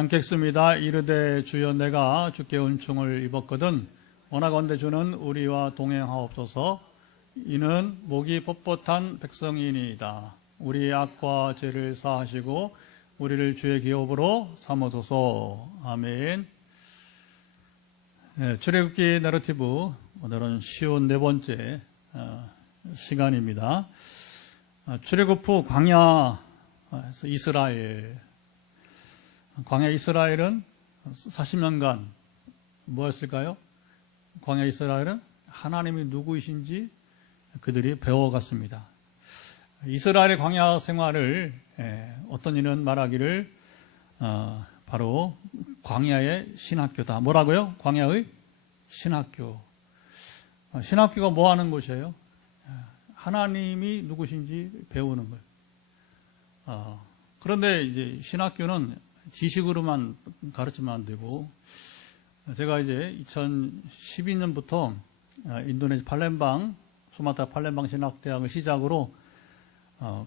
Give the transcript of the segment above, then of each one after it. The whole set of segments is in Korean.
양객습니다. 이르되 주여 내가 주께 은총을 입었거든 원하건대 주는 우리와 동행하옵소서. 이는 목이 뻣뻣한 백성이니이다. 우리의 악과 죄를 사하시고 우리를 주의 기업으로 삼으소서. 아멘. 출애굽기 내러티브, 오늘은 쉬운 네 번째 시간입니다. 출애굽 후 광야에서 이스라엘, 광야 이스라엘은 40년간 뭐였을까요? 광야 이스라엘은 하나님이 누구이신지 그들이 배워갔습니다. 이스라엘의 광야 생활을 어떤 이는 말하기를 바로 광야의 신학교다. 뭐라고요? 광야의 신학교. 신학교가 뭐 하는 곳이에요? 하나님이 누구신지 배우는 거예요. 그런데 이제 신학교는 지식으로만 가르치면 안 되고, 제가 이제 2012년부터 인도네시아 팔렘방, 수마트라 팔렘방 신학대학을 시작으로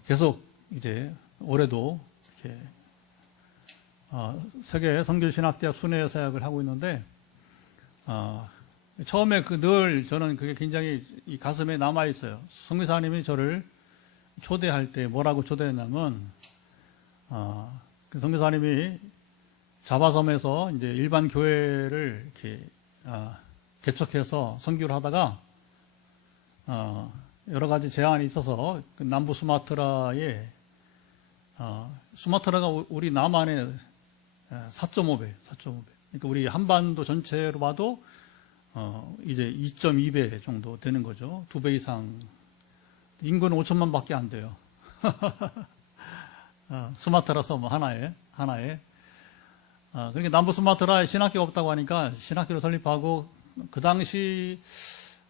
계속 이제 올해도 이렇게 세계 선교신학대학 순회 사역을 하고 있는데, 처음에 늘 저는 그게 굉장히 이 가슴에 남아 있어요. 선교사님이 저를 초대할 때 뭐라고 초대했냐면, 그 선교사님이 자바섬에서 이제 일반 교회를 이렇게 개척해서 선교를 하다가 여러 가지 제한이 있어서 그 남부 수마트라에 수마트라가 우리 남한의 4.5배. 그러니까 우리 한반도 전체로 봐도 이제 2.2배 정도 되는 거죠. 2배 이상. 인구는 5천만 밖에 안 돼요. 수마트라 섬 하나에. 그러니까 남부 수마트라에 신학교가 없다고 하니까 신학교를 설립하고, 그 당시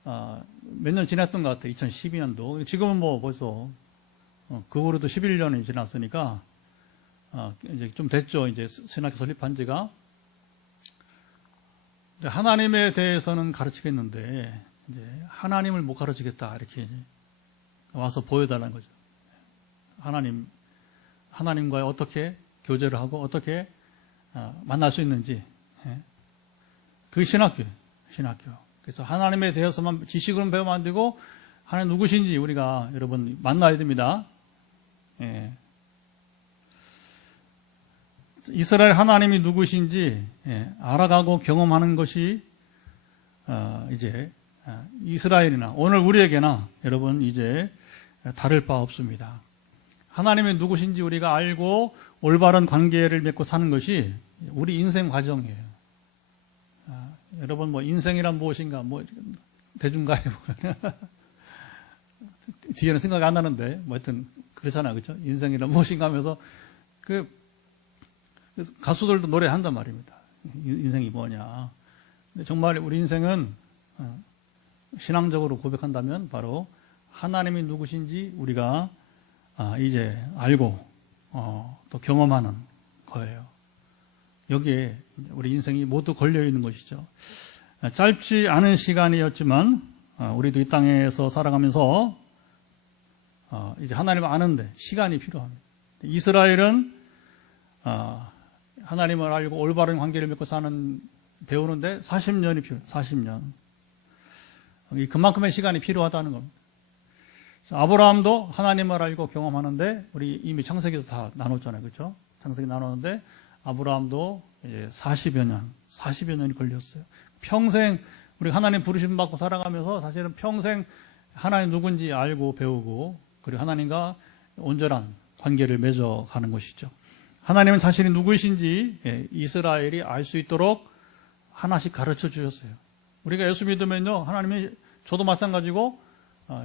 몇 년 지났던 것 같아요. 2012년도. 지금은 뭐 벌써 그 후로도 11년이 지났으니까 이제 좀 됐죠. 이제 신학교 설립한 지가. 하나님에 대해서는 가르치겠는데 이제 하나님을 못 가르치겠다, 이렇게 와서 보여달라는 거죠. 하나님과 어떻게 교제를 하고 어떻게 만날 수 있는지. 그게 신학교. 그래서 하나님에 대해서만 지식으로 배우면 안 되고, 하나님 누구신지 우리가 여러분 만나야 됩니다. 이스라엘 하나님이 누구신지 알아가고 경험하는 것이 이제 이스라엘이나 오늘 우리에게나 여러분 이제 다를 바 없습니다. 하나님이 누구신지 우리가 알고 올바른 관계를 맺고 사는 것이 우리 인생 과정이에요. 여러분 뭐 인생이란 무엇인가, 뭐 대중가요 뒤에는 생각이 안 나는데 뭐 하여튼 그렇잖아요, 그렇죠? 인생이란 무엇인가 하면서 그 가수들도 노래한단 말입니다. 인생이 뭐냐. 근데 정말 우리 인생은 신앙적으로 고백한다면 바로 하나님이 누구신지 우리가 이제 알고 또 경험하는 거예요. 여기에 우리 인생이 모두 걸려 있는 것이죠. 짧지 않은 시간이었지만 우리도 이 땅에서 살아가면서 이제 하나님을 아는데 시간이 필요합니다. 이스라엘은 하나님을 알고 올바른 관계를 맺고 배우는데 40년이 필요해요. 40년. 그만큼의 시간이 필요하다는 겁니다. 아브라함도 하나님을 알고 경험하는데, 우리 이미 창세기에서 다 나눴잖아요. 그렇죠? 창세기 나눴는데 아브라함도 이제 40여 년이 걸렸어요. 평생 우리 하나님 부르심 받고 살아가면서 사실은 평생 하나님 누군지 알고 배우고, 그리고 하나님과 온전한 관계를 맺어가는 것이죠. 하나님은 자신이 누구이신지 이스라엘이 알 수 있도록 하나씩 가르쳐 주셨어요. 우리가 예수 믿으면요, 하나님이, 저도 마찬가지고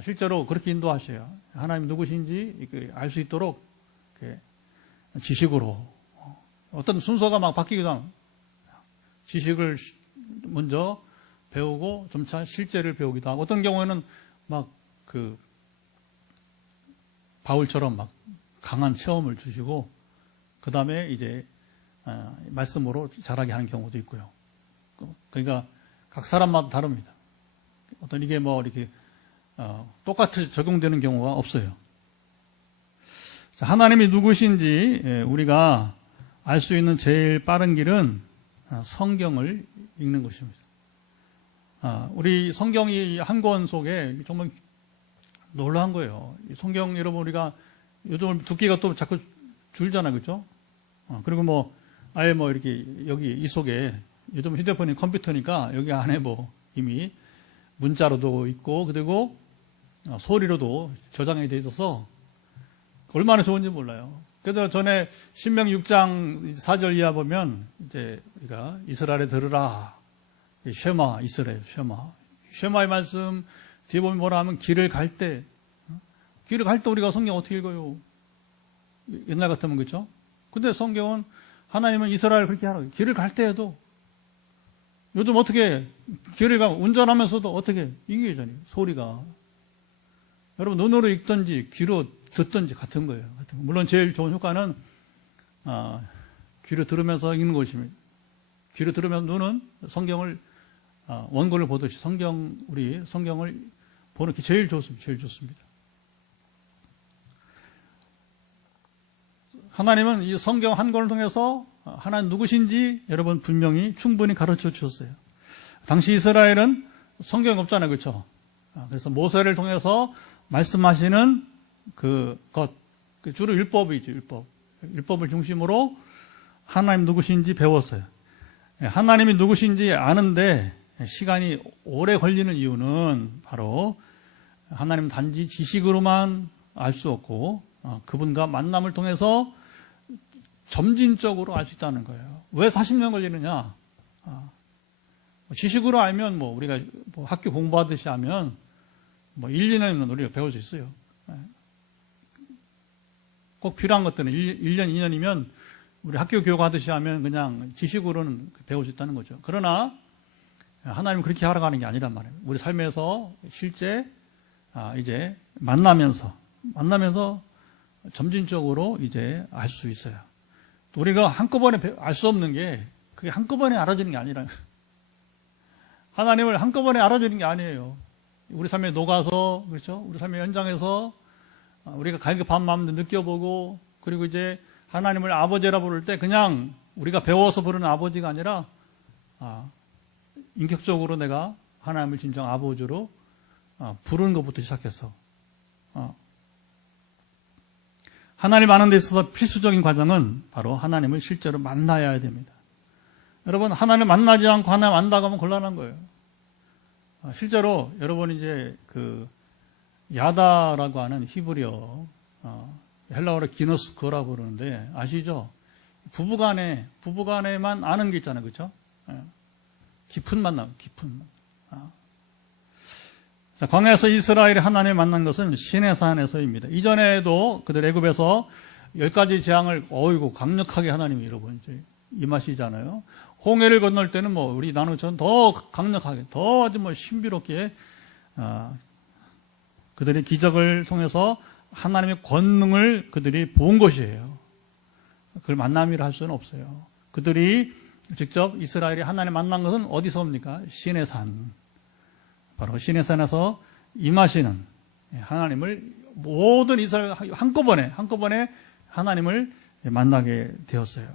실제로 그렇게 인도하셔요. 하나님 누구신지 알 수 있도록 지식으로, 어떤 순서가 막 바뀌기도 하고, 지식을 먼저 배우고 점차 실제를 배우기도 하고, 어떤 경우에는 막 바울처럼 막 강한 체험을 주시고, 그 다음에 이제 말씀으로 자라게 하는 경우도 있고요. 그러니까 각 사람마다 다릅니다. 어떤 이게 뭐 이렇게 똑같이 적용되는 경우가 없어요. 하나님이 누구신지 우리가 알 수 있는 제일 빠른 길은 성경을 읽는 것입니다. 우리 성경이 한 권 속에 정말 놀라운 거예요. 성경 여러분 우리가 요즘 두께가 또 자꾸 줄잖아요, 그렇죠? 그리고 뭐 아예 뭐 이렇게 여기 이 속에 요즘 휴대폰이 컴퓨터니까 여기 안에 뭐 이미 문자로도 있고 그리고 소리로도 저장이 돼 있어서 얼마나 좋은지 몰라요. 그래서 전에 신명기 6장 4절 이하 보면 이제 우리가 이스라엘에 들으라. 쉐마 이스라엘 쉐마의 말씀 뒤에 보면 뭐라 하면 길을 갈 때 우리가 성경 어떻게 읽어요? 옛날 같으면 그렇죠? 근데 성경은 하나님은 이스라엘 그렇게 하라고 길을 갈 때에도 요즘 어떻게 길을 가면 운전하면서도 어떻게 이게 잖아요 소리가 여러분 눈으로 읽든지 귀로 듣든지 같은 거예요. 물론 제일 좋은 효과는 귀로 들으면서 읽는 것입니다. 귀로 들으면 눈은 성경을 원고를 보듯이 우리 성경을 보는 게 제일 좋습니다. 하나님은 이 성경 한 권을 통해서 하나님 누구신지 여러분 분명히 충분히 가르쳐 주셨어요. 당시 이스라엘은 성경이 없잖아요, 그렇죠? 그래서 모세를 통해서 말씀하시는 주로 율법이죠, 율법을 중심으로 하나님 누구신지 배웠어요. 하나님이 누구신지 아는데 시간이 오래 걸리는 이유는 바로 하나님 단지 지식으로만 알 수 없고 그분과 만남을 통해서 점진적으로 알 수 있다는 거예요. 왜 40년 걸리느냐? 지식으로 알면 뭐 우리가 뭐 학교 공부하듯이 하면 뭐 1, 2년이면 우리가 배울 수 있어요. 꼭 필요한 것들은 1년, 2년이면 우리 학교 교육하듯이 하면 그냥 지식으로는 배울 수 있다는 거죠. 그러나 하나님은 그렇게 하라고 하는 게 아니란 말이에요. 우리 삶에서 실제 이제 만나면서 점진적으로 이제 알 수 있어요. 또 우리가 한꺼번에 알 수 없는 게 그게 한꺼번에 알아지는 게 아니라 하나님을 한꺼번에 알아지는 게 아니에요. 우리 삶에 녹아서 그렇죠? 우리 삶의 현장에서 우리가 갈급한 마음도 느껴보고 그리고 이제 하나님을 아버지라 부를 때 그냥 우리가 배워서 부르는 아버지가 아니라 인격적으로 내가 하나님을 진정 아버지로 부르는 것부터 시작해서 하나님 아는 데 있어서 필수적인 과정은 바로 하나님을 실제로 만나야 됩니다. 여러분 하나님을 만나지 않고 하나님 안다고 하면 곤란한 거예요. 실제로 여러분 이제 야다라고 하는 히브리어 헬라어로 기노스코라고 그러는데 아시죠? 부부간에만 아는 게 있잖아요, 그렇죠? 깊은 만남. 자, 광야에서 이스라엘이 하나님을 만난 것은 시내산에서입니다. 이전에도 그들 애굽에서 10가지 재앙을 강력하게 하나님이 여러분 이제 임하시잖아요. 홍해를 건널 때는 뭐 우리 나누처럼 더 강력하게, 더 아주 뭐 신비롭게 그들의 기적을 통해서 하나님의 권능을 그들이 본 것이에요. 그걸 만남이라 할 수는 없어요. 그들이 직접 이스라엘이 하나님 만난 것은 어디서입니까? 시내산. 바로 시내산에서 임하시는 하나님을 모든 이스라엘 한꺼번에 하나님을 만나게 되었어요.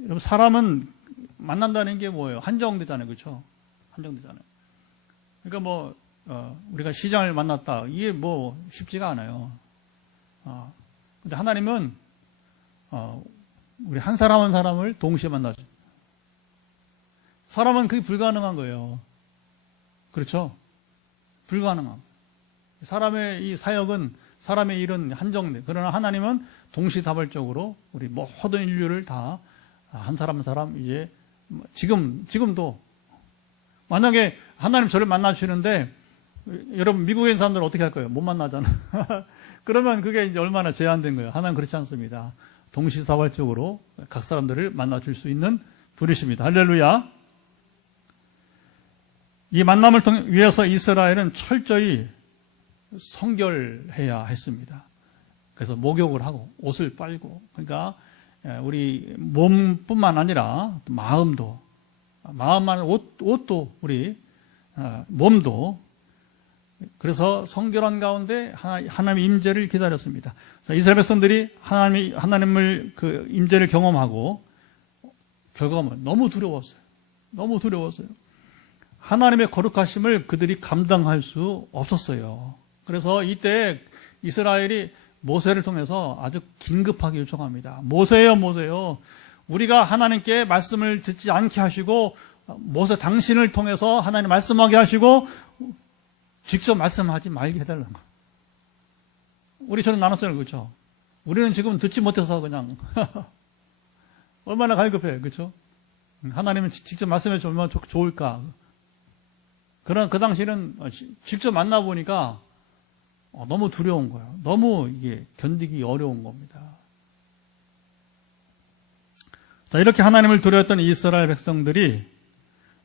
여러분 사람은 만난다는 게 뭐예요? 한정되잖아요, 그렇죠? 한정되잖아요. 그러니까 뭐 우리가 시장을 만났다 이게 뭐 쉽지가 않아요. 근데 하나님은 우리 한 사람을 동시에 만나죠. 사람은 그게 불가능한 거예요. 그렇죠? 불가능함. 사람의 이 사역은 사람의 일은 한정돼. 그러나 하나님은 동시다발적으로 우리 모든 인류를 다 한 사람 이제 지금도 만약에 하나님 저를 만나주시는데 여러분 미국에 있는 사람들은 어떻게 할 거예요? 못 만나잖아. 그러면 그게 이제 얼마나 제한된 거예요. 하나님 그렇지 않습니다. 동시다발적으로 각 사람들을 만나줄 수 있는 분이십니다. 할렐루야. 이 만남을 위해서 이스라엘은 철저히 성결해야 했습니다. 그래서 목욕을 하고 옷을 빨고 그러니까 우리 몸뿐만 아니라 마음만 옷도 우리 몸도 그래서 성결한 가운데 하나님의 임재를 기다렸습니다. 자, 이스라엘 백성들이 하나님을 그 임재를 경험하고 결과물 너무 두려웠어요. 너무 두려웠어요. 하나님의 거룩하심을 그들이 감당할 수 없었어요. 그래서 이때 이스라엘이 모세를 통해서 아주 긴급하게 요청합니다. 모세요, 모세요. 우리가 하나님께 말씀을 듣지 않게 하시고 모세 당신을 통해서 하나님 말씀하게 하시고 직접 말씀하지 말게 해달라는 거예요. 우리처럼 나눴잖아요. 그렇죠? 우리는 지금 듣지 못해서 그냥 얼마나 갈급해요. 그렇죠? 하나님은 직접 말씀해 주면 얼마나 좋을까. 그러나 그 당시는 직접 만나보니까 너무 두려운 거예요. 너무 이게 견디기 어려운 겁니다. 자, 이렇게 하나님을 두려웠던 이스라엘 백성들이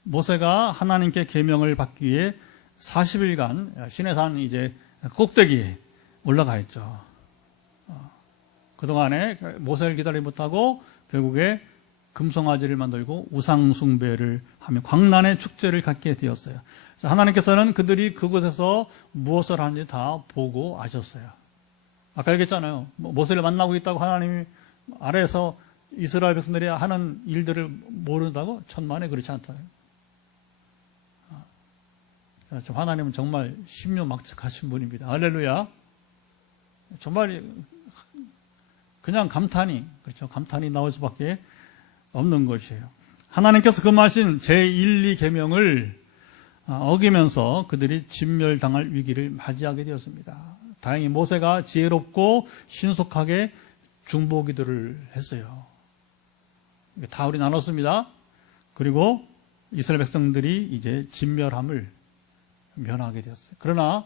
모세가 하나님께 계명을 받기 위해 40일간 시내산 이제 꼭대기에 올라가 있죠. 그동안에 모세를 기다리지 못하고 결국에 금송아지를 만들고 우상숭배를 하며 광란의 축제를 갖게 되었어요. 자, 하나님께서는 그들이 그곳에서 무엇을 하는지 다 보고 아셨어요. 아까 얘기했잖아요. 모세를 만나고 있다고 하나님이 아래에서 이스라엘 백성들이 하는 일들을 모른다고? 천만에 그렇지 않다요. 하나님은 정말 신묘막측하신 분입니다. 할렐루야. 정말 그냥 감탄이, 그렇죠. 감탄이 나올 수밖에 없는 것이에요. 하나님께서 금하신 제1, 2계명을 어기면서 그들이 진멸당할 위기를 맞이하게 되었습니다. 다행히 모세가 지혜롭고 신속하게 중보기도를 했어요. 다 우리 나눴습니다. 그리고 이스라엘 백성들이 이제 진멸함을 면하게 되었어요. 그러나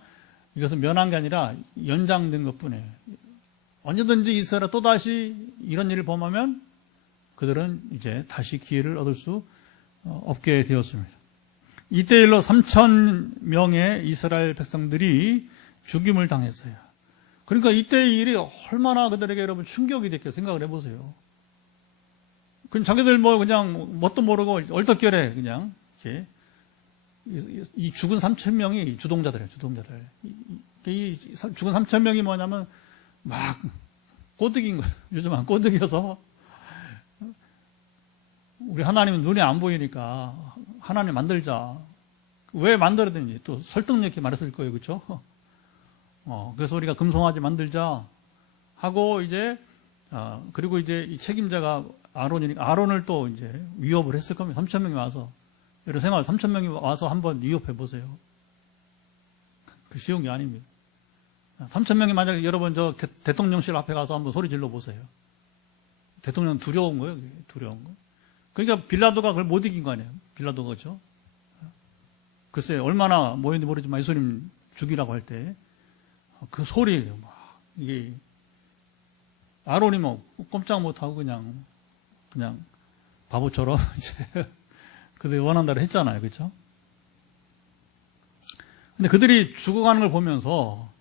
이것은 면한 게 아니라 연장된 것뿐이에요. 언제든지 이스라엘 또다시 이런 일을 범하면 그들은 이제 다시 기회를 얻을 수 없게 되었습니다. 이때 일로 3,000명의 이스라엘 백성들이 죽임을 당했어요. 그러니까 이때의 일이 얼마나 그들에게 여러분 충격이 됐겠어요. 생각을 해보세요. 그냥 자기들 그냥 뭣도 모르고 얼떨결에 그냥 이제 이 죽은 3,000명이 주동자들이에요. 주동자들. 이 죽은 3,000명이 뭐냐면 막 꼬드기인 거예요. 요즘은 꼬드기여서 우리 하나님은 눈에 안 보이니까 하나님 만들자. 왜 만들어야 되는지 또 설득력 있게 말했을 거예요. 그렇죠? 그래서 우리가 금송아지 만들자 하고 이제 그리고 이제 이 책임자가 아론이니까 아론을 또 이제 위협을 했을 겁니다. 3,000명이 와서 여러분 생활 3,000명이 와서 한번 위협해 보세요. 그 쉬운 게 아닙니다. 3,000명이 만약에 여러분 저 대통령실 앞에 가서 한번 소리 질러 보세요. 대통령 두려운 거예요. 두려운 거. 그러니까 빌라도가 그걸 못 이긴 거 아니에요. 빌라도가 그렇죠. 글쎄 얼마나 모였는지 모르지만 예수님 죽이라고 할 때 그 소리 막 이게 아론이 뭐 꼼짝 못하고 그냥 바보처럼 이제 그들이 원한 대로 했잖아요. 그렇죠? 근데 그들이 죽어가는 걸 보면서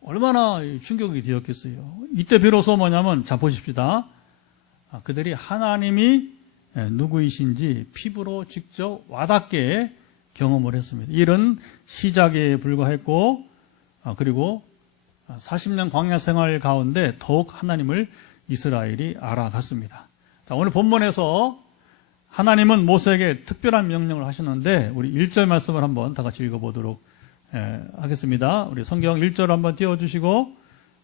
얼마나 충격이 되었겠어요. 이때 비로소 뭐냐면 자 보십시다. 그들이 하나님이 누구이신지 피부로 직접 와닿게 경험을 했습니다. 일은 시작에 불과했고 그리고 40년 광야 생활 가운데 더욱 하나님을 이스라엘이 알아갔습니다. 자, 오늘 본문에서 하나님은 모세에게 특별한 명령을 하시는데 우리 1절 말씀을 한번 다 같이 읽어보도록 하겠습니다. 우리 성경 1절 한번 띄워주시고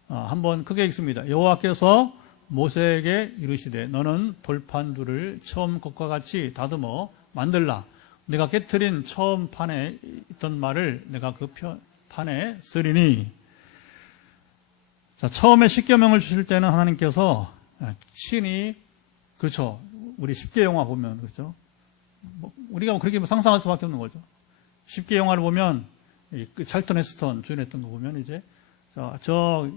한번 크게 읽습니다. 여호와께서 모세에게 이르시되 너는 돌판두를 처음 것과 같이 다듬어 만들라. 내가 깨트린 처음 판에 있던 말을 내가 그 판에 쓰리니. 자, 처음에 십계명을 주실 때는 하나님께서 친히 그렇죠. 우리 10개 영화 보면 그렇죠. 우리가 그렇게 상상할 수밖에 없는 거죠. 10개 영화를 보면 그 찰턴 헤스턴 주연했던 거 보면 이제 저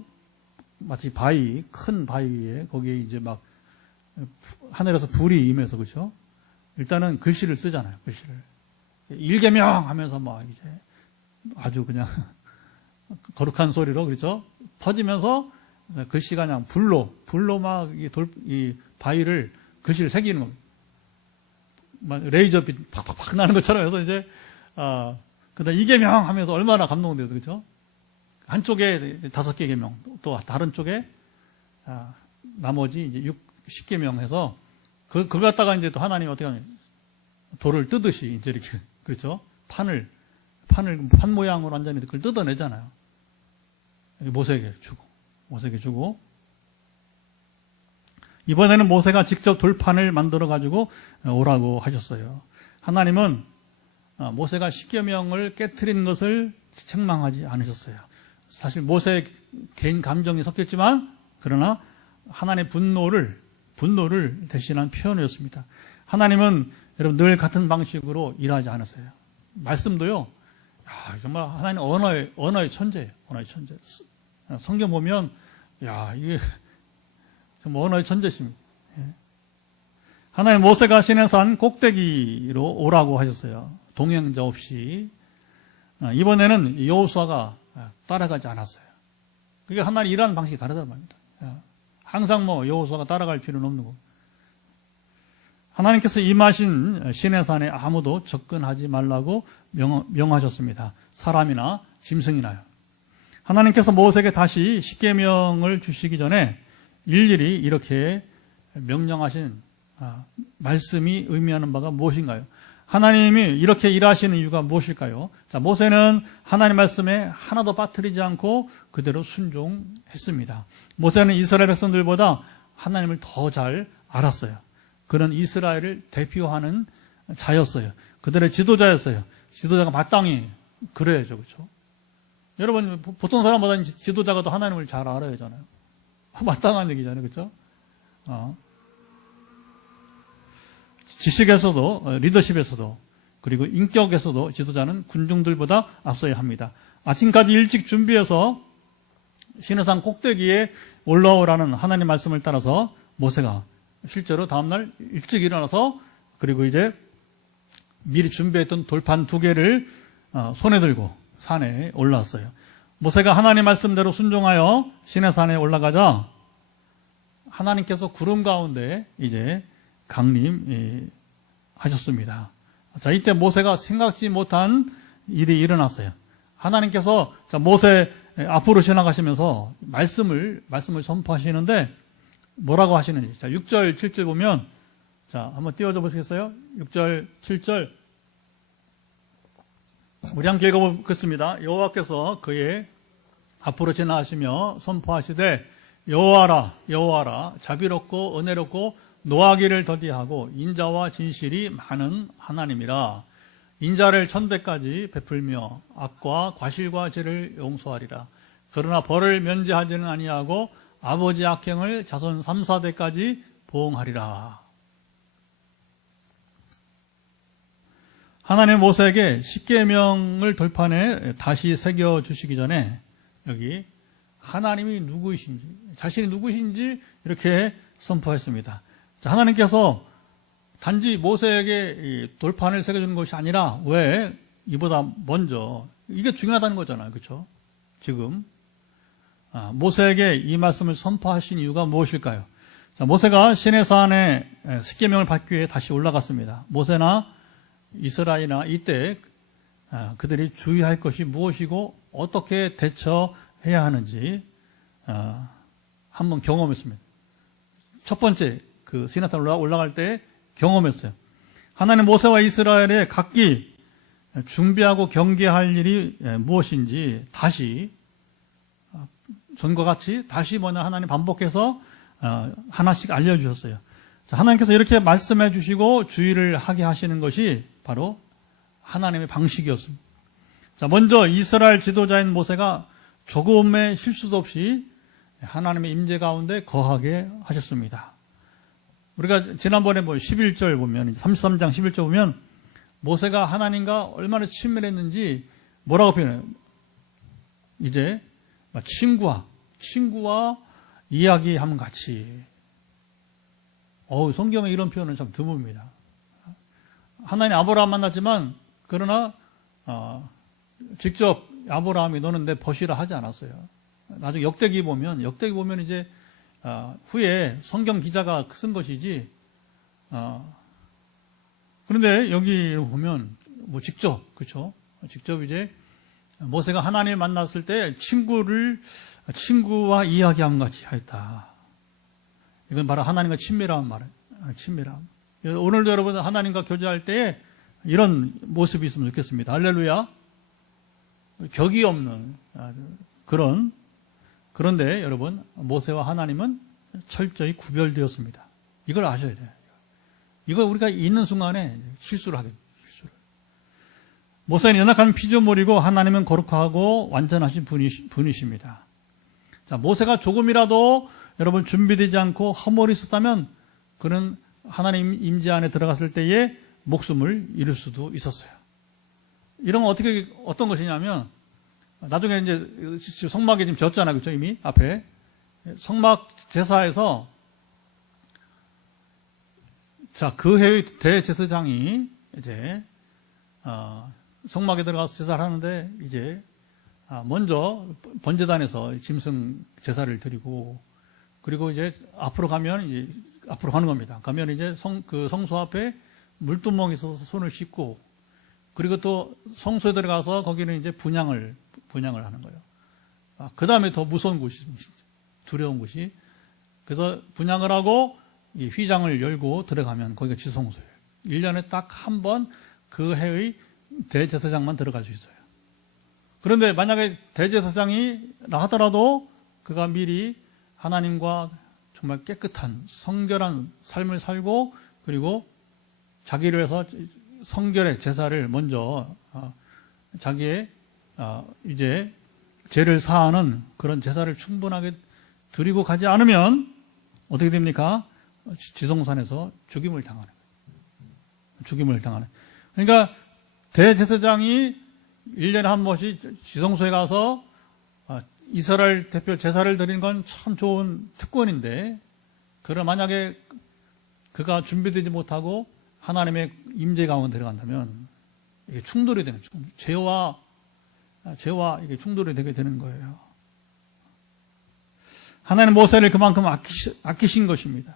마치 바위 큰 바위에 거기에 이제 막 하늘에서 불이 임해서 그렇죠. 일단은 글씨를 쓰잖아요. 글씨를 일계명 하면서 막 이제 아주 그냥 거룩한 소리로 그렇죠. 퍼지면서 글씨가 그냥 불로 막 이 바위를 글씨를 새기는 겁니다. 레이저빛 팍팍팍 나는 것처럼 해서 이제 그다음 이계명 하면서 얼마나 감동돼서 그렇죠. 한쪽에 5개 계명 또 다른 쪽에 나머지 이제 10계명 해서 그걸 갖다가 이제 또 하나님이 어떻게 하냐. 돌을 뜨듯이 이제 이렇게, 그렇죠? 판 모양으로 완전히 그걸 뜯어내잖아요. 모세에게 주고. 이번에는 모세가 직접 돌판을 만들어 가지고 오라고 하셨어요. 하나님은 모세가 십계명을 깨트린 것을 책망하지 않으셨어요. 사실 모세의 개인 감정이 섞였지만 그러나 하나님의 분노를 대신한 표현이었습니다. 하나님은 여러분 늘 같은 방식으로 일하지 않으세요. 말씀도요. 정말 하나님 언어의 천재예요. 언어의 천재. 성경 보면 이게 정말 언어의 천재십니다. 하나님 모세가 시내산 꼭대기로 오라고 하셨어요. 동행자 없이. 이번에는 여호수아가 따라가지 않았어요. 그게 하나님 일하는 방식이 다르단 말입니다. 항상 여호수아가 따라갈 필요는 없는 거고. 하나님께서 임하신 시내산에 아무도 접근하지 말라고 명하셨습니다. 사람이나 짐승이나요. 하나님께서 모세에게 다시 십계명을 주시기 전에 일일이 이렇게 명령하신 말씀이 의미하는 바가 무엇인가요? 하나님이 이렇게 일하시는 이유가 무엇일까요? 자, 모세는 하나님 말씀에 하나도 빠뜨리지 않고 그대로 순종했습니다. 모세는 이스라엘 백성들보다 하나님을 더 잘 알았어요. 그는 이스라엘을 대표하는 자였어요. 그들의 지도자였어요. 지도자가 마땅히 그래야죠. 그렇죠? 여러분, 보통 사람보다 지도자가 더 하나님을 잘 알아야 하잖아요. 마땅한 얘기잖아요. 그렇죠? 지식에서도, 리더십에서도, 그리고 인격에서도 지도자는 군중들보다 앞서야 합니다. 아침까지 일찍 준비해서 시내산 꼭대기에 올라오라는 하나님 말씀을 따라서 모세가 실제로 다음날 일찍 일어나서 그리고 이제 미리 준비했던 돌판 2개를 손에 들고 산에 올라왔어요. 모세가 하나님 말씀대로 순종하여 시내산에 올라가자 하나님께서 구름 가운데 이제 강림하셨습니다. 자, 이때 모세가 생각지 못한 일이 일어났어요. 하나님께서 모세 앞으로 지나가시면서 말씀을 선포하시는데 뭐라고 하시는지. 자, 6절, 7절 보면, 자, 한번 띄워줘 보시겠어요? 6절, 7절. 우리 함께 읽어보겠습니다. 여호와께서 그의 앞으로 지나가시며 선포하시되, 여호와라, 자비롭고 은혜롭고 노하기를 더디하고 인자와 진실이 많은 하나님이라. 인자를 천대까지 베풀며 악과 과실과 죄를 용서하리라. 그러나 벌을 면제하지는 아니하고 아버지 악행을 자손 3, 4대까지 보응하리라. 하나님 모세에게 십계명을 돌판에 다시 새겨주시기 전에 여기 하나님이 누구이신지, 자신이 누구이신지 이렇게 선포했습니다. 자, 하나님께서 단지 모세에게 이 돌판을 새겨주는 것이 아니라 왜 이보다 먼저, 이게 중요하다는 거잖아요. 그렇죠? 지금 모세에게 이 말씀을 선포하신 이유가 무엇일까요? 자, 모세가 시내산에 십계명을 받기 위해 다시 올라갔습니다. 모세나 이스라엘이나 이때 그들이 주의할 것이 무엇이고 어떻게 대처해야 하는지 한번 경험했습니다. 첫 번째 그 시내산 올라갈 때 경험했어요. 하나님 모세와 이스라엘에 각기 준비하고 경계할 일이 무엇인지 다시 전과 같이 다시 하나님 반복해서 하나씩 알려주셨어요. 자, 하나님께서 이렇게 말씀해 주시고 주의를 하게 하시는 것이 바로 하나님의 방식이었습니다. 자, 먼저 이스라엘 지도자인 모세가 조금의 실수도 없이 하나님의 임재 가운데 거하게 하셨습니다. 우리가 지난번에 11절 보면 33장 11절 보면 모세가 하나님과 얼마나 친밀했는지 뭐라고 표현해요? 이제 친구와 이야기함 같이. 성경에 이런 표현은 참 드뭅니다. 하나님 아브라함 만났지만 그러나 직접 아브라함이 너는 내 벗이라 하지 않았어요. 나중에 역대기 보면 이제 후에 성경 기자가 쓴 것이지. 그런데 여기 보면 직접, 그렇죠? 직접 이제 모세가 하나님을 만났을 때 친구와 이야기함 같이 하였다. 이건 바로 하나님과 친밀한 친밀함. 오늘도 여러분 하나님과 교제할 때에 이런 모습이 있으면 좋겠습니다. 할렐루야. 격이 없는 그런데 여러분 모세와 하나님은 철저히 구별되었습니다. 이걸 아셔야 돼요. 이걸 우리가 있는 순간에 실수를 하게 돼요. 모세는 연약한 피조물이고 하나님은 거룩하고 완전하신 분이십니다. 자, 모세가 조금이라도 여러분 준비되지 않고 허물이 있었다면 그는 하나님 임재 안에 들어갔을 때에 목숨을 잃을 수도 있었어요. 이런 건 어떤 것이냐면 나중에 이제 성막에 지금 졌잖아요. 그렇죠? 이미 앞에 성막 제사에서 자, 그 해의 대제사장이 이제 성막에 들어가서 제사를 하는데 이제 먼저 번제단에서 짐승 제사를 드리고 그리고 이제 앞으로 가면 이제 앞으로 가는 겁니다. 가면 이제 그 성소 앞에 물두멍이 있어서 손을 씻고 그리고 또 성소에 들어가서 거기는 이제 분향을 하는 거예요. 그 다음에 더 무서운 곳이 두려운 곳이 그래서 분향을 하고 이 휘장을 열고 들어가면 거기가 지성소예요. 1년에 딱 한 번 그 해의 대제사장만 들어갈 수 있어요. 그런데 만약에 대제사장이라 하더라도 그가 미리 하나님과 정말 깨끗한 성결한 삶을 살고 그리고 자기를 위해서 성결의 제사를 먼저 자기의 이제 죄를 사하는 그런 제사를 충분하게 드리고 가지 않으면 어떻게 됩니까? 지성산에서 죽임을 당하는 거예요. 죽임을 당하는. 그러니까 대제사장이 1년에 한 번씩 지성소에 가서 이스라엘 대표 제사를 드리는 건 참 좋은 특권인데 그럼 만약에 그가 준비되지 못하고 하나님의 임재 가운데 들어간다면 이게 충돌이 되는 죄와 이게 충돌이 되게 되는 거예요. 하나님 모세를 그만큼 아끼신 것입니다.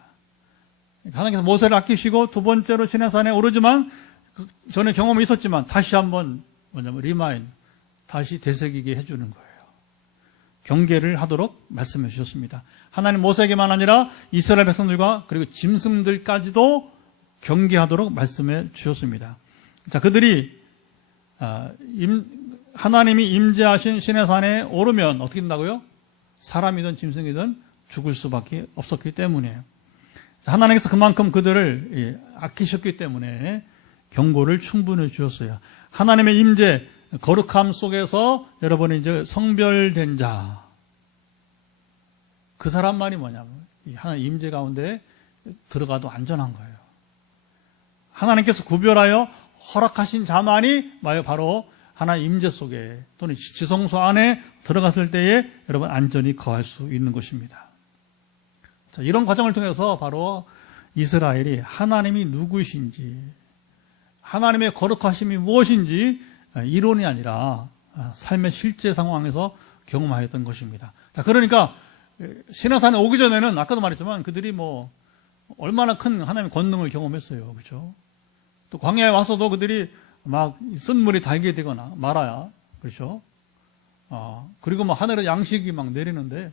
하나님께서 모세를 아끼시고 두 번째로 시내산에 오르지만 전에 경험이 있었지만 다시 한번 리마인 다시 되새기게 해주는 거예요. 경계를 하도록 말씀해 주셨습니다. 하나님 모세에게만 아니라 이스라엘 백성들과 그리고 짐승들까지도 경계하도록 말씀해 주셨습니다. 자, 그들이 하나님이 임재하신 시내산에 오르면 어떻게 된다고요? 사람이든 짐승이든 죽을 수밖에 없었기 때문이에요. 자, 하나님께서 그만큼 그들을 아끼셨기 때문에 경고를 충분히 주셨어요. 하나님의 임재, 거룩함 속에서 여러분이 이제 성별된 자, 그 사람만이 뭐냐면 하나님 임재 가운데 들어가도 안전한 거예요. 하나님께서 구별하여 허락하신 자만이 바로 하나님 임재 속에 또는 지성소 안에 들어갔을 때에 여러분 안전히 거할 수 있는 것입니다. 자, 이런 과정을 통해서 바로 이스라엘이 하나님이 누구이신지 하나님의 거룩하심이 무엇인지 이론이 아니라 삶의 실제 상황에서 경험하였던 것입니다. 자, 그러니까 시내산에 오기 전에는 아까도 말했지만 그들이 얼마나 큰 하나님의 권능을 경험했어요. 그렇죠? 또 광야에 와서도 그들이 막 쓴물이 달게 되거나 말아야 그렇죠? 그리고 하늘에 양식이 막 내리는데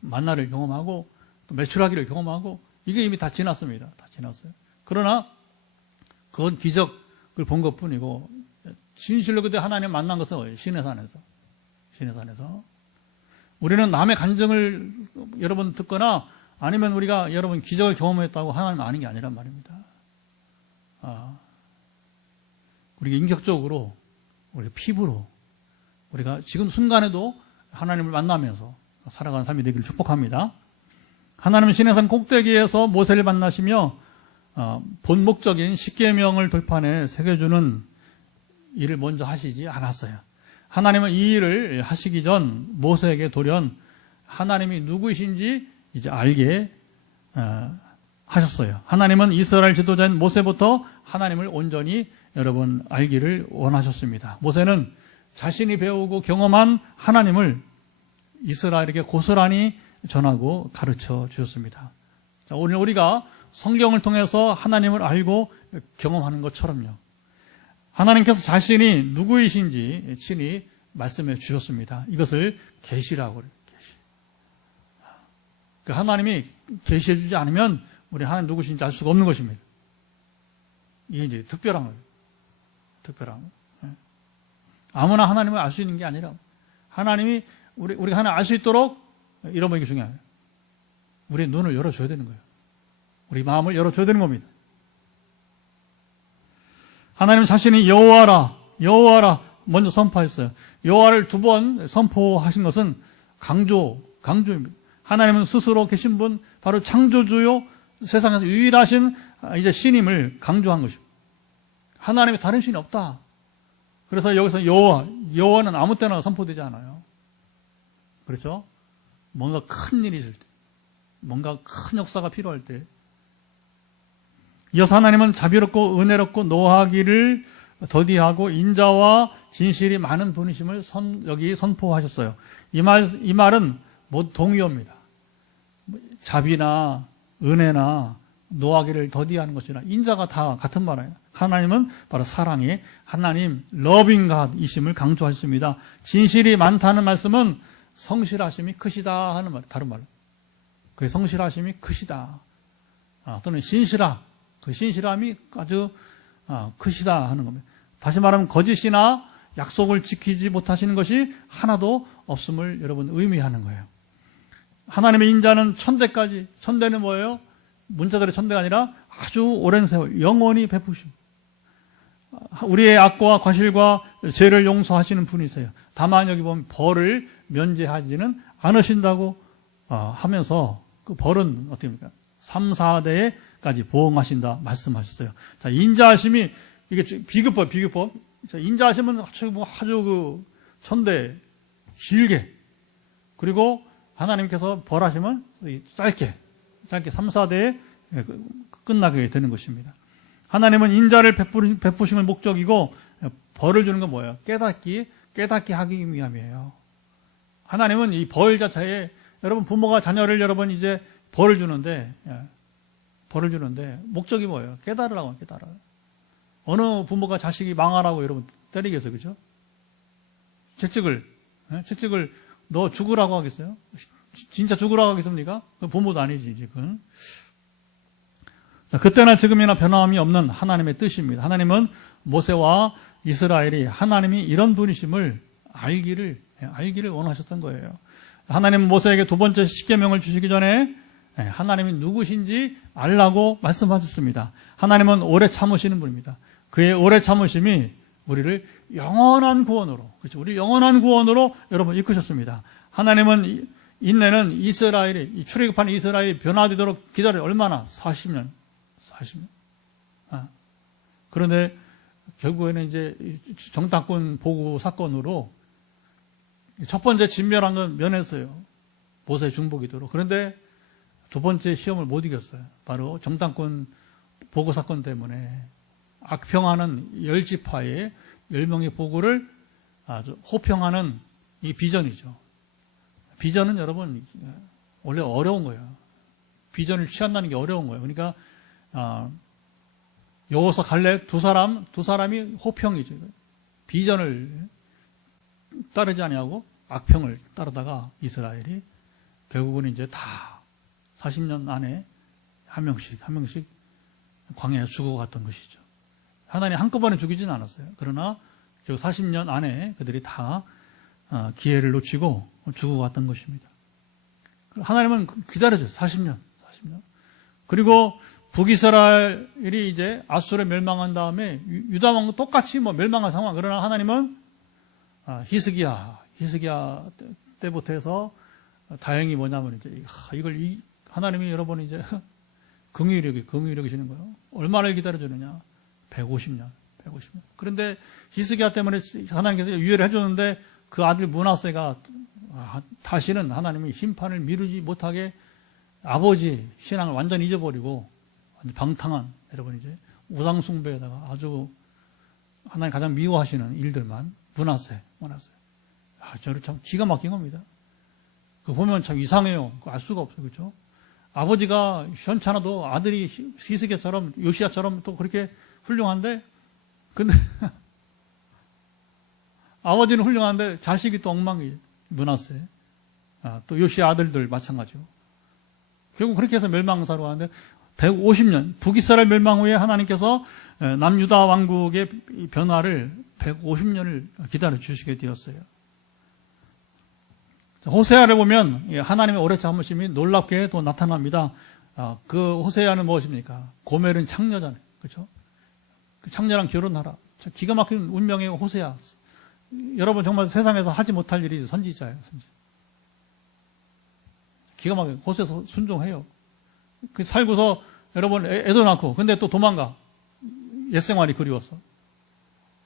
만나를 경험하고 또 매출하기를 경험하고 이게 이미 다 지났습니다. 다 지났어요. 그러나 그건 기적을 본 것뿐이고 진실로 그때 하나님 만난 것은 시내산에서 우리는 남의 간증을 여러분 듣거나 아니면 우리가 여러분 기적을 경험했다고 하나님 아는 게 아니란 말입니다. 우리가 인격적으로 우리가 피부로 우리가 지금 순간에도 하나님을 만나면서 살아가는 삶이 되기를 축복합니다. 하나님은 시내산 꼭대기에서 모세를 만나시며 본 목적인 십계명을 돌판에 새겨주는 일을 먼저 하시지 않았어요. 하나님은 이 일을 하시기 전 모세에게 돌연 하나님이 누구이신지 이제 알게 하셨어요. 하나님은 이스라엘 지도자인 모세부터 하나님을 온전히 여러분 알기를 원하셨습니다. 모세는 자신이 배우고 경험한 하나님을 이스라엘에게 고스란히 전하고 가르쳐 주셨습니다. 자, 오늘 우리가 성경을 통해서 하나님을 알고 경험하는 것처럼요. 하나님께서 자신이 누구이신지 친히 말씀해 주셨습니다. 이것을 계시라고 그래요. 계시. 그 하나님이 계시해 주지 않으면 우리 하나님 누구신지 알 수가 없는 것입니다. 이게 이제 특별한 거예요. 특별한 거. 아무나 하나님을 알 수 있는 게 아니라 하나님이 우리가 하나님 알 수 있도록 이런 게 중요해요. 우리의 눈을 열어줘야 되는 거예요. 우리 마음을 열어줘야 되는 겁니다. 하나님 자신이 여호와라, 여호와라 먼저 선포했어요. 여호와를 2번 선포하신 것은 강조입니다. 하나님은 스스로 계신 분, 바로 창조주요 세상에서 유일하신 이제 신임을 강조한 것입니다. 하나님의 다른 신이 없다. 그래서 여기서 여호와는 아무 때나 선포되지 않아요. 그렇죠? 뭔가 큰 일이 있을 때, 뭔가 큰 역사가 필요할 때. 이어서 하나님은 자비롭고 은혜롭고 노하기를 더디하고 인자와 진실이 많은 분이심을 여기 선포하셨어요. 이 말은 모두 동의어입니다. 자비나 은혜나 노하기를 더디하는 것이나 인자가 다 같은 말이에요. 하나님은 바로 사랑의 하나님, 러빙 갓이심을 강조하셨습니다. 진실이 많다는 말씀은 성실하심이 크시다 하는 말, 다른 말로. 그 성실하심이 크시다. 또는 신실함, 그 신실함이 아주 크시다 하는 겁니다. 다시 말하면 거짓이나 약속을 지키지 못하시는 것이 하나도 없음을 여러분 의미하는 거예요. 하나님의 인자는 천대까지, 천대는 뭐예요? 문자들의 천대가 아니라 아주 오랜 세월, 영원히 베푸심. 우리의 악과 과실과 죄를 용서하시는 분이세요. 다만 여기 보면 벌을 면제하지는 않으신다고 하면서 그 벌은 어떻게 합니까? 3, 4대까지 보응하신다 말씀하셨어요. 자, 인자하심이 이게 비교법. 자, 인자하심은 아주 그 천대 길게, 그리고 하나님께서 벌하시면 짧게 3, 4대에 끝나게 되는 것입니다. 하나님은 인자를 베푸심을 목적이고 벌을 주는 건 뭐예요? 깨닫게 하기 위함이에요. 하나님은 이 벌 자체에 여러분 부모가 자녀를 여러분 이제 벌을 주는데 목적이 뭐예요? 깨달으라고 깨달아. 어느 부모가 자식이 망하라고 여러분 때리겠어요, 그렇죠? 채찍을 너 죽으라고 하겠어요? 진짜 죽으라고 하겠습니까? 부모도 아니지 지금. 자, 그때나 지금이나 변함이 없는 하나님의 뜻입니다. 하나님은 모세와 이스라엘이 하나님이 이런 분이심을 알기를 원하셨던 거예요. 하나님은 모세에게 2번째 십계명을 주시기 전에 하나님이 누구신지 알라고 말씀하셨습니다. 하나님은 오래 참으시는 분입니다. 그의 오래 참으심이 우리를 영원한 구원으로, 그렇죠? 우리 영원한 구원으로 여러분 이끄셨습니다. 하나님은 인내는 이스라엘이, 출애굽하는 이스라엘이 변화되도록 기다려 얼마나? 40년. 그런데 결국에는 이제 정탐꾼 보고 사건으로 첫 번째 진멸한 건 면했어요. 모세 중복이도록. 그런데 2번째 시험을 못 이겼어요. 바로 정탐꾼 보고 사건 때문에 악평하는 10지파의 10명의 보고를 아주 호평하는 이 비전이죠. 비전은 여러분 원래 어려운 거예요. 비전을 취한다는 게 어려운 거예요. 그러니까 여호수아 갈렙 두 사람이 호평이죠. 비전을 따르지 아니하고 악평을 따르다가 이스라엘이 결국은 이제 다 40년 안에 한 명씩 광야에 죽어갔던 것이죠. 하나님 한꺼번에 죽이지는 않았어요. 그러나 40년 안에 그들이 다 기회를 놓치고 죽어갔던 것입니다. 하나님은 기다려줘요. 40년. 그리고 북이스라엘이 이제 아수르에 멸망한 다음에 유다 왕국 똑같이 멸망한 상황. 그러나 하나님은 히스기야 때부터 해서 다행히 뭐냐면 이제 이걸 하나님이 여러분 이제 긍휼력이시는 거예요. 얼마를 기다려주느냐? 150년. 그런데 히스기야 때문에 하나님께서 유예를 해줬는데 그 아들 므낫세가 다시는 하나님이 심판을 미루지 못하게 아버지 신앙을 완전히 잊어버리고 방탕한 여러분 이제 우상숭배에다가 아주 하나님 가장 미워하시는 일들만 므낫세. 저를 참 기가 막힌 겁니다. 그 보면 참 이상해요. 알 수가 없어요, 그렇죠? 아버지가 현찮아도 아들이 히스기야처럼 요시야처럼 또 그렇게 훌륭한데, 근데 아버지는 훌륭한데 자식이 또 엉망이에요. 므낫세. 또 요시야 아들들 마찬가지고. 결국 그렇게 해서 멸망사로 하는데 150년, 북이스라엘 멸망 후에 하나님께서 남유다 왕국의 변화를 150년을 기다려 주시게 되었어요. 호세아를 보면 하나님의 오래 참으심이 놀랍게 또 나타납니다. 그 호세아는 무엇입니까? 고멜은 창녀잖아요. 그렇죠? 그 창녀랑 결혼하라. 기가 막힌 운명의 호세아. 여러분 정말 세상에서 하지 못할 일이 선지자예요. 선지. 기가 막혀요. 호세아 순종해요. 그 살고서 여러분 애도 낳고 근데 또 도망가. 옛생활이 그리워서.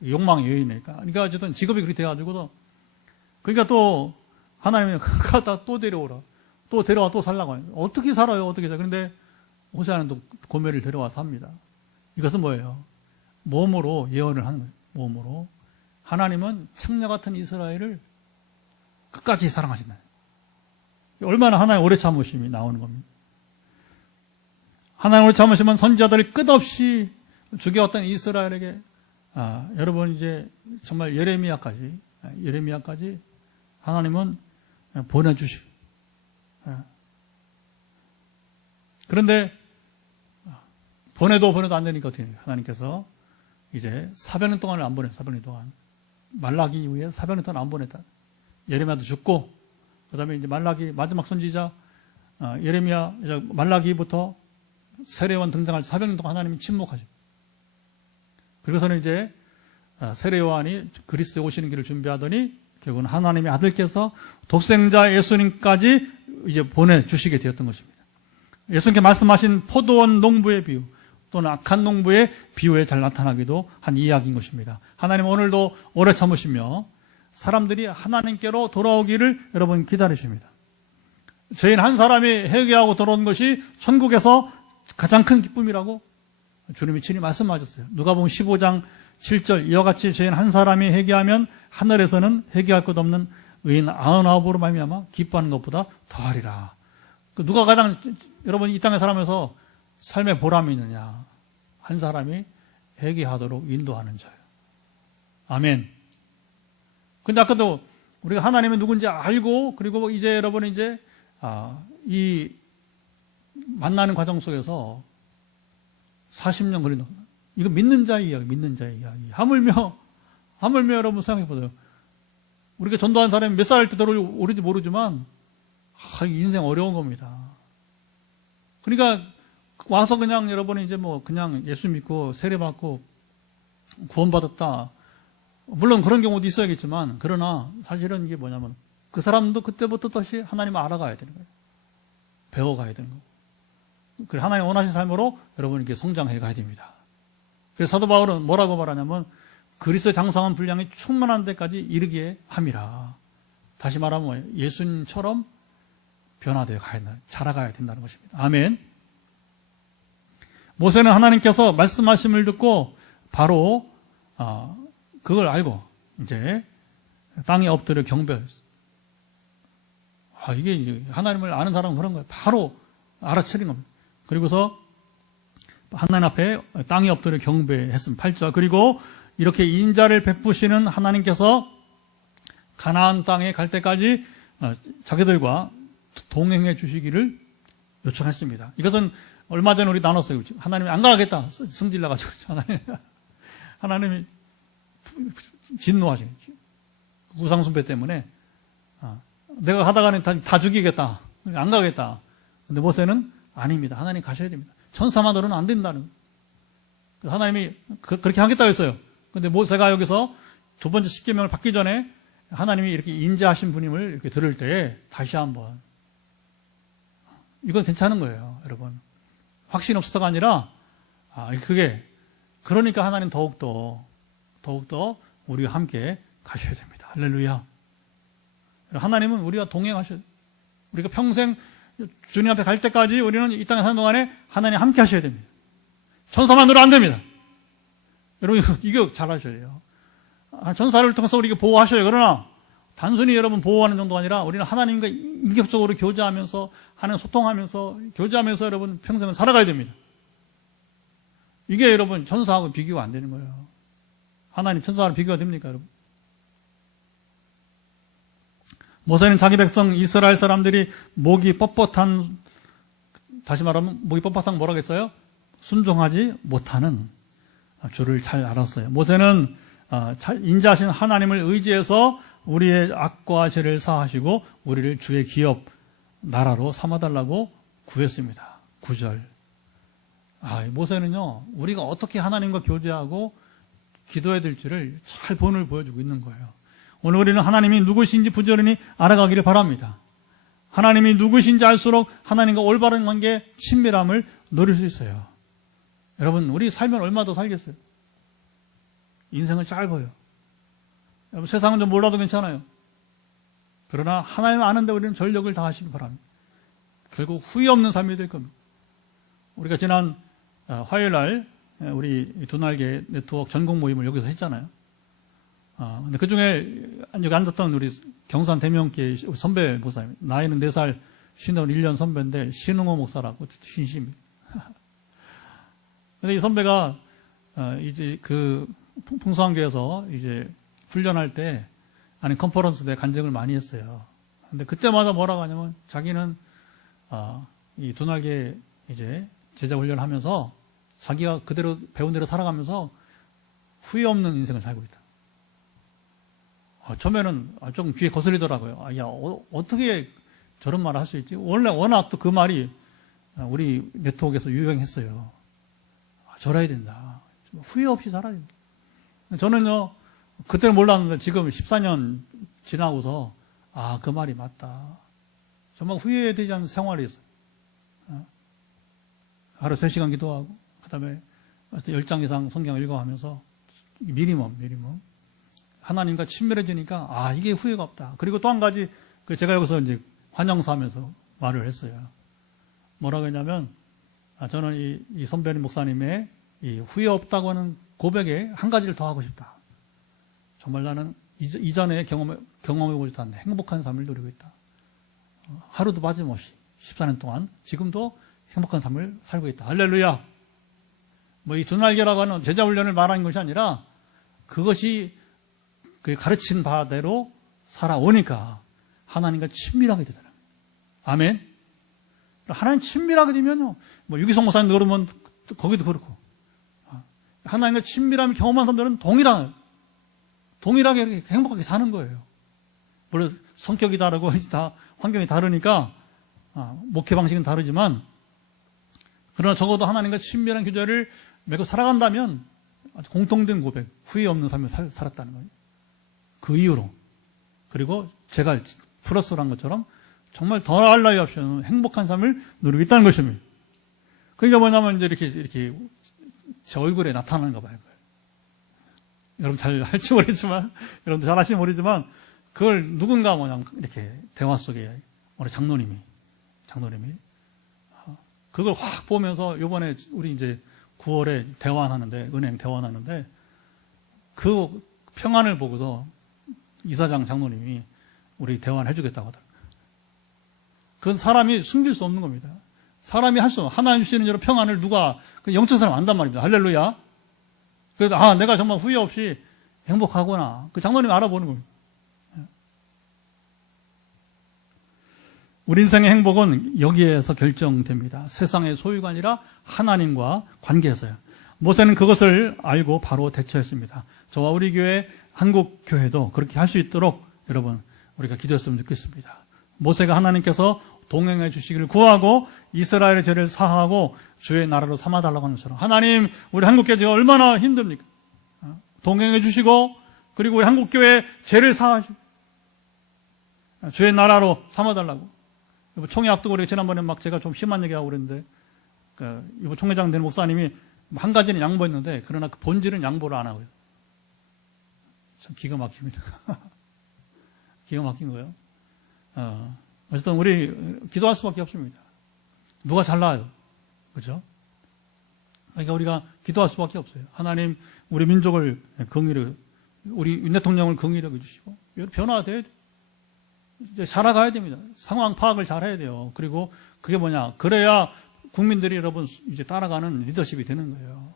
욕망의 여인이니까. 그러니까 어쨌든 직업이 그렇게 돼가지고도 그러니까 또 하나님이 가다 또 데려오라. 또 데려와 또 살라고 해요. 어떻게 살아요? 어떻게 살아요? 그런데 호세아는 또 고멜을 데려와서 합니다. 이것은 뭐예요? 몸으로 예언을 하는 거예요. 몸으로. 하나님은 창녀 같은 이스라엘을 끝까지 사랑하신다. 얼마나 하나님의 오래 참으심이 나오는 겁니다. 하나님의 오래 참으심은 선지자들이 끝없이 죽여왔던 이스라엘에게 여러분 이제 정말 예레미야까지 하나님은 보내주시고 그런데 보내도 안 되니까 어떻게 해요? 하나님께서 이제 400년 동안을 안 보냈어요. 400년 동안. 말라기 이후에 400년 동안 안 보냈다. 예레미야도 죽고 그 다음에 이제 말라기 마지막 선지자 예레미야 말라기부터 세례요한 등장할 400년 동안 하나님이 침묵하죠. 그리고서는 이제 세례요한이 그리스도에 오시는 길을 준비하더니 결국은 하나님의 아들께서 독생자 예수님까지 이제 보내주시게 되었던 것입니다. 예수님께 말씀하신 포도원 농부의 비유 또는 악한 농부의 비유에 잘 나타나기도 한 이야기인 것입니다. 하나님 오늘도 오래 참으시며 사람들이 하나님께로 돌아오기를 여러분 기다리십니다. 죄인 한 사람이 회개하고 돌아오는 것이 천국에서 가장 큰 기쁨이라고 주님이 친히 말씀하셨어요. 누가복음 15장 7절 이와 같이 죄인 한 사람이 회개하면 하늘에서는 회개할 것 없는 의인 99으로 말미암아 기뻐하는 것보다 더하리라. 누가 가장 여러분 이 땅에 살아면서 삶의 보람이 있느냐? 한 사람이 회개하도록 인도하는 자예요. 아멘. 근데 아까도 우리가 하나님이 누군지 알고 그리고 이제 여러분 이제 이 만나는 과정 속에서 40년 걸리는 겁니다. 이거 믿는 자의 이야기, 믿는 자의 이야기. 하물며 여러분 생각해 보세요. 우리가 전도한 사람이 몇 살 때 들어올지 모르지만 인생 어려운 겁니다. 그러니까 와서 그냥 여러분이 이제 뭐 그냥 예수 믿고 세례받고 구원받았다. 물론 그런 경우도 있어야겠지만 그러나 사실은 이게 뭐냐면 그 사람도 그때부터 다시 하나님을 알아가야 되는 거예요. 배워가야 되는 거고. 그래서 하나님 원하신 삶으로 여러분에게 성장해 가야 됩니다. 그래서 사도 바울은 뭐라고 말하냐면 그리스도의 장성한 분량이 충만한 데까지 이르게 함이라. 다시 말하면 뭐예요? 예수님처럼 변화되어 가야 된다. 자라가야 된다는 것입니다. 아멘. 모세는 하나님께서 말씀하심을 듣고 바로 그걸 알고 이제 땅에 엎드려 경배했어요. 이게 이제 하나님을 아는 사람은 그런 거예요. 바로 알아차린 겁니다. 그리고서 하나님 앞에 땅에 엎드려 경배했습니다. 8절. 그리고 이렇게 인자를 베푸시는 하나님께서 가나안 땅에 갈 때까지 자기들과 동행해 주시기를 요청했습니다. 이것은 얼마 전에 우리 나눴어요. 하나님이 안 가겠다. 성질 나가지고. 하나님이 진노하시는 우상숭배 때문에 내가 하다가는 다 죽이겠다. 안 가겠다. 근데 모세는 아닙니다. 하나님 가셔야 됩니다. 천사만으로는 안 된다는. 하나님이 그렇게 하겠다고 했어요. 근데 모세가 여기서 두 번째 십계명을 받기 전에 하나님이 이렇게 인자하신 분임을 이렇게 들을 때 다시 한번 이건 괜찮은 거예요, 여러분. 확신 없어서가 아니라 그게 그러니까 하나님 더욱더 우리가 함께 가셔야 됩니다. 할렐루야. 하나님은 우리가 동행하셔야 돼요. 우리가 평생 주님 앞에 갈 때까지 우리는 이 땅에 사는 동안에 하나님 함께 하셔야 됩니다. 천사만으로 안 됩니다. 여러분 이거 잘 하셔야 돼요. 천사를 통해서 우리가 보호하셔요. 그러나 단순히 여러분 보호하는 정도가 아니라 우리는 하나님과 인격적으로 교제하면서 하나님 소통하면서 교제하면서 여러분 평생을 살아가야 됩니다. 이게 여러분 천사하고 비교가 안 되는 거예요. 하나님 천사하고 비교가 됩니까, 여러분? 모세는 자기 백성 이스라엘 사람들이 목이 뻣뻣한 다시 말하면 목이 뻣뻣한 뭐라겠어요? 순종하지 못하는 줄을 잘 알았어요. 모세는 인자하신 하나님을 의지해서 우리의 악과 죄를 사하시고 우리를 주의 기업 나라로 삼아달라고 구했습니다. 9절. 모세는요, 우리가 어떻게 하나님과 교제하고 기도해야 될지를 잘 본을 보여주고 있는 거예요. 오늘 우리는 하나님이 누구신지 부지런히 알아가기를 바랍니다. 하나님이 누구신지 알수록 하나님과 올바른 관계, 친밀함을 누릴 수 있어요. 여러분, 우리 살면 얼마 더 살겠어요? 인생은 짧아요. 여러분, 세상은 좀 몰라도 괜찮아요. 그러나 하나님 아는데 우리는 전력을 다하시기 바랍니다. 결국 후회 없는 삶이 될 겁니다. 우리가 지난 화요일 날 우리 두날개 네트워크 전공 모임을 여기서 했잖아요. 근데 그 중에 여기 앉았던 우리 경산 대명교회 선배 목사님, 나이는 4살, 신은 1년 선배인데 신흥호 목사라고 신심입니다. 근데 이 선배가 이제 그 풍성교에서 이제 훈련할 때 아니 컨퍼런스 때 간증을 많이 했어요. 근데 그때마다 뭐라고 하냐면 자기는 이 두날개 이제 제자 훈련하면서 자기가 그대로 배운 대로 살아가면서 후회 없는 인생을 살고 있다. 처음에는 좀 귀에 거슬리더라고요. 어떻게 저런 말을 할 수 있지? 원래 워낙 또 그 말이 우리 네트워크에서 유행했어요. 저래야 된다. 후회 없이 살아야 된다. 저는요, 그때는 몰랐는데 지금 14년 지나고서 그 말이 맞다. 정말 후회되지 않는 생활이 있어요. 하루 3시간 기도하고 그 다음에 10장 이상 성경 읽어가면서 미니멈 하나님과 친밀해지니까 이게 후회가 없다. 그리고 또 한 가지 제가 여기서 이제 환영사하면서 말을 했어요. 뭐라고 했냐면 저는 이 선배님 목사님의 이 후회 없다고 하는 고백에 한 가지를 더 하고 싶다. 정말 나는 이전에 경험해보지 못한 행복한 삶을 누리고 있다. 하루도 빠짐없이 14년 동안 지금도 행복한 삶을 살고 있다. 할렐루야. 이 두날개라고 하는 제자훈련을 말하는 것이 아니라 그것이 그 가르친 바대로 살아오니까 하나님과 친밀하게 되잖아요. 아멘. 하나님 친밀하게 되면요, 유기성 목사님 그러면 거기도 그렇고 하나님과 친밀함을 경험한 사람들은 동일하게 이렇게 행복하게 사는 거예요. 물론 성격이 다르고 다 환경이 다르니까 목회 방식은 다르지만 그러나 적어도 하나님과 친밀한 교제를 맺고 살아간다면 아주 공통된 고백, 후회 없는 삶을 살았다는 거예요. 그 이유로. 그리고 제가 플러스로 한 것처럼 정말 더할 나위 없이 행복한 삶을 누리고 있다는 것입니다. 그러니까 뭐냐면 이제 이렇게 제 얼굴에 나타나는 거 봐요. 여러분 잘 할지 모르겠지만, 여러분도 잘 아시면 모르지만, 그걸 누군가 이렇게 대화 속에 우리 장로님이 그걸 확 보면서 요번에 우리 이제 9월에 대환하는데, 은행 대환하는데, 그 평안을 보고서 이사장 장로님이 우리 대환 해주겠다고 하더라고요. 그건 사람이 숨길 수 없는 겁니다. 사람이 하나님 주시는 이런 평안을 누가, 영적 사람 안단 말입니다. 할렐루야. 그래서, 내가 정말 후회 없이 행복하구나. 그 장로님이 알아보는 겁니다. 우리 인생의 행복은 여기에서 결정됩니다. 세상의 소유가 아니라 하나님과 관계에서요. 모세는 그것을 알고 바로 대처했습니다. 저와 우리 교회, 한국 교회도 그렇게 할 수 있도록 여러분 우리가 기도했으면 좋겠습니다. 모세가 하나님께서 동행해 주시기를 구하고 이스라엘의 죄를 사하고 주의 나라로 삼아달라고 하는 것처럼 하나님, 우리 한국교회가 얼마나 힘듭니까? 동행해 주시고 그리고 우리 한국교회 죄를 사하시고 주의 나라로 삼아달라고. 총회 앞두고 우리 지난번에 제가 좀 심한 얘기하고 그랬는데 이번 총회장 된 목사님이 한 가지는 양보했는데 그러나 그 본질은 양보를 안 하고요. 참 기가 막힙니다. 기가 막힌 거예요. 어쨌든 우리 기도할 수밖에 없습니다. 누가 잘나요? 그렇죠? 그러니까 우리가 기도할 수밖에 없어요. 하나님, 우리 민족을 긍휼히, 우리 윤 대통령을 긍휼히 여겨주시고 변화가 돼야 돼요. 이제 살아가야 됩니다. 상황 파악을 잘 해야 돼요. 그리고 그게 뭐냐? 그래야 국민들이 여러분 이제 따라가는 리더십이 되는 거예요.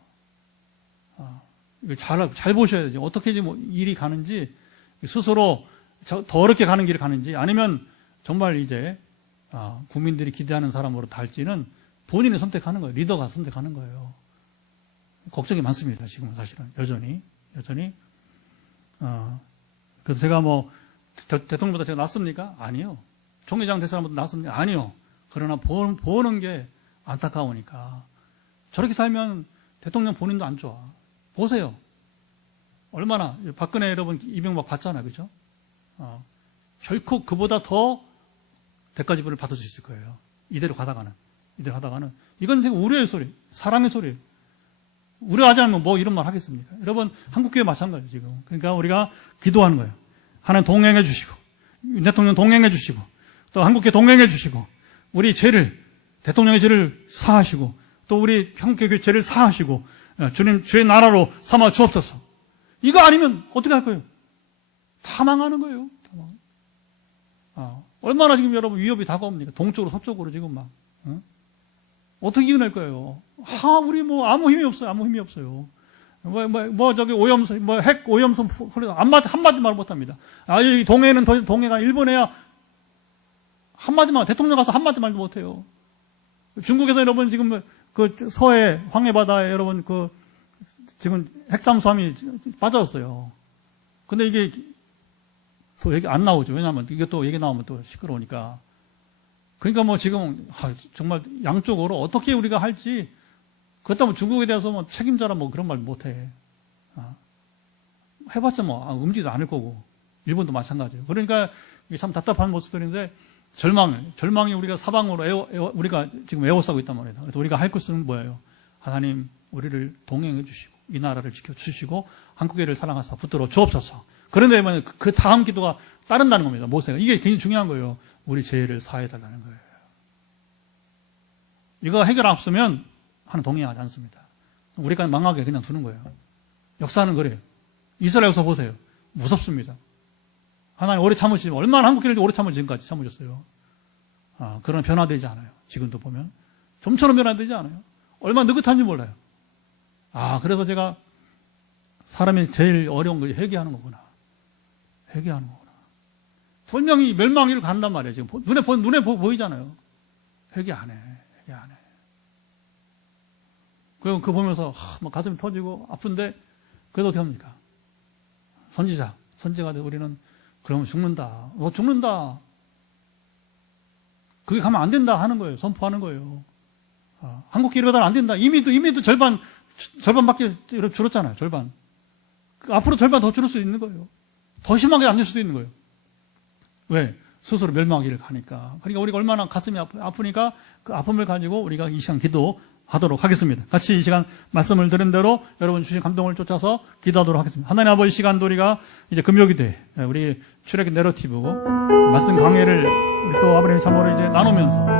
이걸 잘 보셔야 되죠. 어떻게 일이 가는지, 스스로 더 어렵게 가는 길을 가는지, 아니면 정말 이제 국민들이 기대하는 사람으로 달지는 본인이 선택하는 거예요. 리더가 선택하는 거예요. 걱정이 많습니다. 지금은 사실은 여전히. 그래서 제가 뭐 대통령보다 제가 낫습니까? 아니요. 총리장 될 사람보다 낫습니까? 아니요. 그러나 보는 게 안타까우니까 저렇게 살면 대통령 본인도 안 좋아. 보세요. 얼마나 박근혜 여러분 이명박 봤잖아요, 그렇죠? 결코 그보다 더 대가 지불을 받을 수 있을 거예요. 이대로 가다가는 이건 지금 우려의 소리, 사랑의 소리. 우려하지 않으면 뭐 이런 말 하겠습니까? 여러분 한국교회 마찬가지예요 지금. 그러니까 우리가 기도하는 거예요. 하나님 동행해 주시고 대통령 동행해 주시고 또 한국교회 동행해 주시고 우리 죄를 대통령의 죄를 사하시고 또 우리 한국교회 죄를 사하시고 주님 주의 나라로 삼아 주옵소서. 이거 아니면 어떻게 할 거예요? 다 망하는 거예요. 다 망. 얼마나 지금 여러분 위협이 다가옵니까? 동쪽으로 서쪽으로 지금 막. 어떻게 이겨낼 거예요? 우리 뭐 아무 힘이 없어요. 아무 힘이 없어요. 저기 오염수, 핵 오염수 한마디 말 못합니다. 이 동해는 동해가 일본해야 한마디만, 대통령 가서 한마디 말도 못해요. 중국에서 여러분 지금 그 서해 황해바다에 여러분 지금 핵잠수함이 빠졌어요. 근데 이게 또 얘기 안 나오죠. 왜냐하면 이게 또 얘기 나오면 또 시끄러우니까. 그러니까 뭐 지금 정말 양쪽으로 어떻게 우리가 할지 그렇다면 중국에 대해서 뭐 책임져라 뭐 그런 말 못해. 해봤자 뭐 움직이도 않을 거고 일본도 마찬가지예요. 그러니까 이게 참 답답한 모습들인데 절망이 우리가 사방으로 우리가 지금 에워싸고 있단 말이에요. 그래서 우리가 할 것은 뭐예요? 하나님 우리를 동행해 주시고 이 나라를 지켜주시고 한국애를 사랑하사 붙들어 주옵소서. 그런데 그 다음 기도가 따른다는 겁니다. 모세가. 이게 굉장히 중요한 거예요. 우리 죄를 사해달라는 거예요. 이거 해결 없으면 하나님 동행하지 않습니다. 우리가 망하게 그냥 두는 거예요. 역사는 그래요. 이스라엘 역사 보세요. 무섭습니다. 하나님 오래 참으시고 얼마나 한국교회를 오래 지금까지 참으셨어요. 그러나 변화되지 않아요. 지금도 보면 좀처럼 변화되지 않아요. 얼마나 느긋한지 몰라요. 그래서 제가 사람이 제일 어려운 게 회개하는 거구나. 분명히 멸망위로 간단 말이에요. 지금 눈에 보이잖아요. 회개 안 해. 그거 보면서 막 가슴이 터지고 아픈데 그래도 어떻게 합니까? 선지자가 돼 우리는 그러면 죽는다. 죽는다. 그게 가면 안 된다 하는 거예요. 선포하는 거예요. 한국교회 이러다는 안 된다. 이미도 절반밖에 줄었잖아요. 절반. 앞으로 절반 더 줄을 수 있는 거예요. 더 심하게 안 될 수도 있는 거예요. 왜? 스스로 멸망하기를 가니까. 그러니까 우리가 얼마나 가슴이 아프니까 그 아픔을 가지고 우리가 이 시간 기도하도록 하겠습니다. 같이 이 시간 말씀을 들은 대로 여러분 주신 감동을 쫓아서 기도하도록 하겠습니다. 하나님 아버지 시간도 우리가 이제 금요기도에 우리 출애굽 내러티브 말씀 강해를 우리 또 아버님 참으로 이제 나누면서